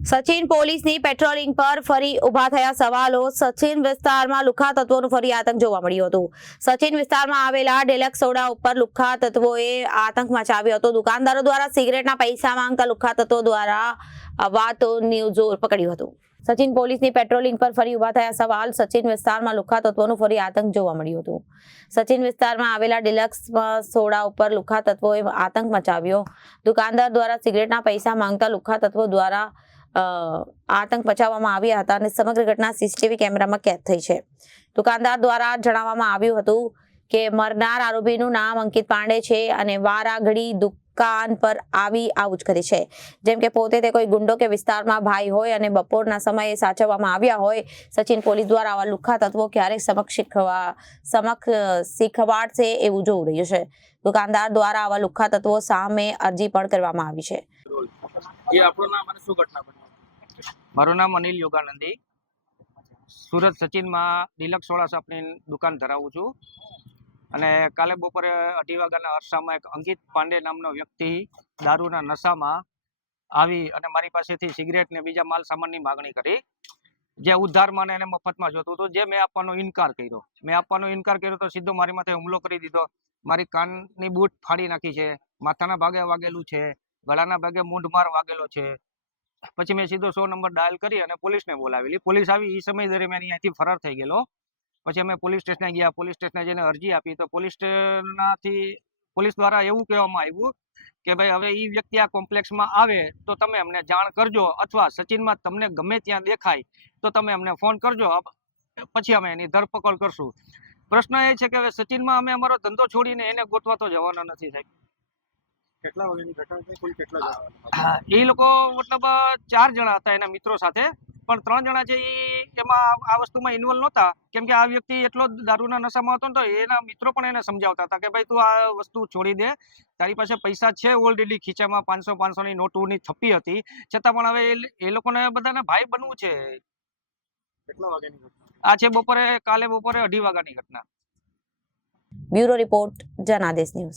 સચિન પોલીસની પેટ્રોલિંગ પર ફરી ઉભા થયા સવાલો। સચિન વિસ્તારમાં લુખ્ખા તત્વોનું ફરી આતંક જોવા મળ્યું હતું। સચિન વિસ્તારમાં આવેલા ડેલક્સ સોડા ઉપર લુખ્ખા તત્વોએ આતંક મચાવ્યો હતો। દુકાનદારો દ્વારા સિગરેટના પૈસા માંગતા લુખ્ખા તત્વો દ્વારા વાતોનું જોર પકડ્યું હતું। સચિન પોલીસની પેટ્રોલિંગ પર ફરી ઉભા થયા સવાલ। સચિન વિસ્તારમાં લુખ્ખા તત્વોનું ફરી આતંક જોવા મળ્યું હતું। સચિન વિસ્તારમાં આવેલા ડેલક્સ સોડા ઉપર લુખ્ખા તત્વોએ આતંક મચાવ્યો। દુકાનદાર દ્વારા સિગરેટના પૈસા માંગતા લુખ્ખા તત્વો દ્વારા આતંક મચાવવામાં આવ્યા હતા અને સમગ્ર ઘટના સીસીટીવી કેમેરામાં કેદ થઈ છે। દુકાનદાર દ્વારા જણાવવામાં આવ્યું હતું કે મરનાર આરોપીનું નામ અંકિત પાંડે છે અને વારાઘડી દુકાન પર આવું જ કરે છે, જેમ કે પોતે તે કોઈ ગુંડો કે વિસ્તારમાં ભાઈ હોય અને બપોરના સમયે સાચવવામાં આવ્યા હોય। સચિન પોલીસ દ્વારા આવા લુખ્ખા તત્વો ક્યારેક શીખવાડશે એવું જોવું રહ્યું છે। દુકાનદાર દ્વારા આવા લુખ્ખા તત્વો સામે અરજી પણ કરવામાં આવી છે। મારું નામ અનિલ યોગાનંદી, સુરત સચિનમાં ડિલક્સ સોડા શોપની દુકાન ધરાવું છું અને કાલે બપોરે 2:30 વાગ્યાના અરસામાં એક અંકિત પાંડે નામનો વ્યક્તિ દારૂના નશામાં આવી અને મારી પાસેથી સિગરેટ ને બીજા માલ સામાનની માગણી કરી, જે ઉધારમાં એને મફતમાં જોતું હતું, જે મેં આપવાનો ઇનકાર કર્યો તો સીધો મારી માથે હુમલો કરી દીધો। મારી કાનની બૂટ ફાડી નાખી છે, માથાના ભાગે વાગેલું છે, ગળાના ભાગે મૂંઢમાર વાગેલો છે। પછી મેં સીધો 100 નંબર ડાયલ કરી અને પોલીસને બોલાવેલી। પોલીસ આવી એ સમય દરમિયાન અહીંયાથી ફરાર થઈ ગયેલો। પછી અમે પોલીસ સ્ટેશને ગયા, પોલીસ સ્ટેશને જઈને અરજી આપી તો પોલીસ દ્વારા એવું કહેવામાં આવ્યું કે ભાઈ હવે એ વ્યક્તિ આ કોમ્પ્લેક્સમાં આવે તો તમે અમને જાણ કરજો, અથવા સચિનમાં તમને ગમે ત્યાં દેખાય તો તમે અમને ફોન કરજો, પછી અમે એની ધરપકડ કરશું। પ્રશ્ન એ છે કે હવે સચિનમાં અમે અમારો ધંધો છોડીને એને ગોતવા તો જવાના નથી સાહેબ। કેટલા વાગ્યાની ઘટના છે? કુલ કેટલા જણા? હા, એ લોકો મતલબ 4 જણા હતા એના મિત્રો સાથે, પણ 3 જણા છે એ એમાં આ વસ્તુમાં ઇન્વોલ્વ નહોતા, કેમ કે આ વ્યક્તિ એટલો દારૂના નશામાં હતો ને તો એના મિત્રો પણ એને સમજાવતા હતા કે ભાઈ તું આ વસ્તુ છોડી દે, તારી પાસે પૈસા છે ઓલરેડી, ખીચામાં 500-500ની નોટોની થપ્પી હતી, છતાં પણ હવે એ લોકોને બધાને ભાઈ બનવું છે। કેટલા વાગ્યાની ઘટના? આ છે કાલે બપોરે 2:30 વાગ્યાની ઘટના। Bureau report, Janadesh news.